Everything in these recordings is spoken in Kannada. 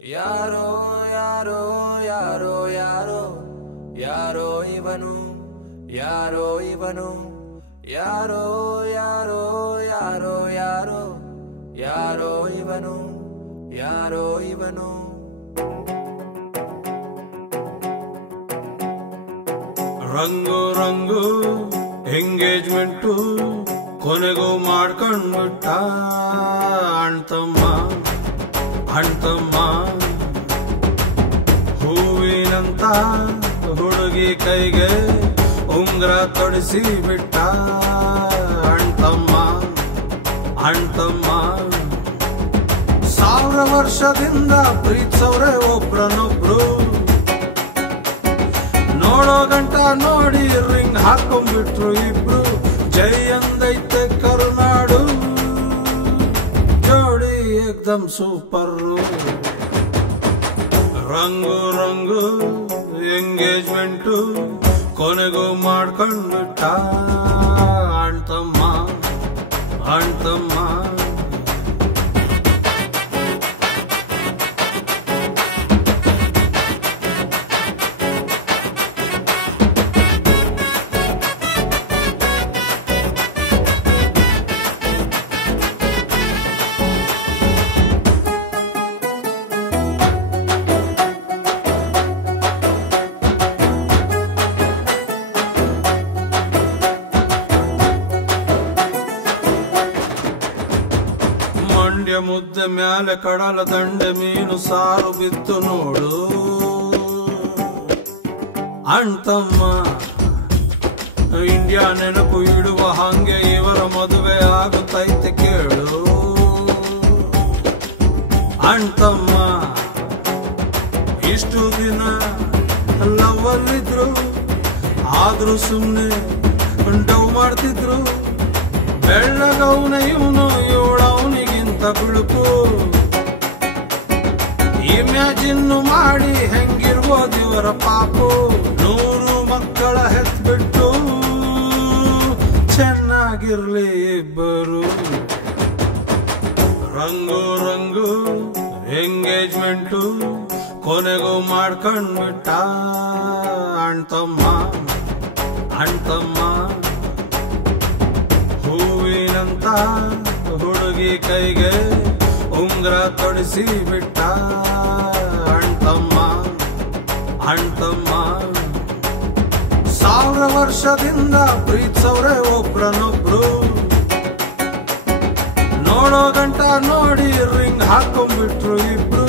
ಯಾರೋ ಯಾರೋ ಯಾರೋ ಯಾರೋ ಯಾರೋ ಇವನು ಯಾರೋ ಇವನು ಯಾರೋ ಯಾರೋ ಯಾರೋ ಯಾರೋ ಯಾರೋ ಇವನು ಯಾರೋ ಇವನು ರಂಗು ರಂಗು ಎಂಗೇಜ್ಮೆಂಟು ಕೊನೆಗೂ ಮಾಡ್ಕೊಂಡ್ಬಿಟ್ಟ ಅಣ್ತಮ್ಮ ಅಣ್ತಮ್ಮ ಹೂವಿನಂತ ಹುಡುಗಿ ಕೈಗೆ ಉಂಗ್ರ ತೊಡಿಸಿ ಬಿಟ್ಟ ಅಣ್ತಮ್ಮ ಅಣ್ತಮ್ಮ 1000 ವರ್ಷದಿಂದ ಪ್ರೀತಿಸವ್ರೆ ಒಬ್ರನೊಬ್ರು ನೋಡೋ ಗಂಟ ನೋಡಿ ರಿಂಗ್ ಹಾಕೊಂಡ್ಬಿಟ್ರು ಇಬ್ರು ಜೈ ಅಂದೈತೆ ಕರುನಾಡು ಜೋಡಿ ಏಕ್ದಮ್ ಸೂಪರ್ ರಂಗು ರಂಗು ಎಂಗೇಜ್ಮೆಂಟು ಕೊನೆಗೂ ಮಾಡ್ಕೊಂಡ್ಬಿಟ್ಟ ಅಣ್ತಮ್ಮ ಅಣ್ತಮ್ಮ ಮಂಡ್ಯ ಮುದ್ದೆ ಮ್ಯಾಲೆ ಕಡಲ ದಂಡೆ ಮೀನು ಸಾರು ಬಿತ್ತು ನೋಡು ಅಣ್ತಮ್ಮ ಇಂಡಿಯಾ ನೆನಪು ಇಡುವ ಹಂಗೆ ಇವರ ಮದುವೆ ಆಗುತ್ತೈತೆ ಕೇಳು ಅಣ್ತಮ್ಮ ಇಷ್ಟು ದಿನ ಲವ್ವಲ್ಲಿದ್ರು ಆದ್ರೂ ಸುಮ್ನೆ ಡವ್ ಮಾಡ್ತಿದ್ರು ಬೆಳ್ಳಗವನ ಇವನು ಇವಳವನಿಗಿಂತ ಬಿಳುಪು ಇಮ್ಯಾಜಿನ್ ಮಾಡಿ ಹೆಂಗಿರ್ಬೋದು ಇವರ ಪಾಪು 100 ಮಕ್ಕಳ ಹೆತ್ಬಿಟ್ಟು ಚೆನ್ನಾಗಿರ್ಲಿ ಇಬ್ಬರು ರಂಗು ರಂಗು ಎಂಗೇಜ್ಮೆಂಟು ಕೊನೆಗೂ ಮಾಡ್ಕೊಂಡ್ಬಿಟ್ಟ ಅಣ್ತಮ್ಮ ಅಣ್ತಮ್ಮ ಹೂವಿನಂತ ಹುಡುಗಿ ಕೈಗೆ ಉಂಗ್ರ ತೊಡಿಸಿ ಬಿಟ್ಟ ಅಣ್ತಮ್ಮ ಅಣ್ತಮ್ಮ 1000 ವರ್ಷದಿಂದ ಪ್ರೀತಿಸವ್ರೆ ಒಬ್ರನೊಬ್ರು ನೋಡೋ ಗಂಟ ನೋಡಿ ರಿಂಗ್ ಹಾಕೊಂಡ್ಬಿಟ್ರು ಇಬ್ರು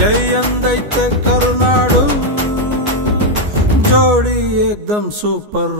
ಜೈ ಅಂದೈತೆ ಕರುನಾಡು ಜೋಡಿ ಏಕ್ದಮ್ ಸೂಪರ್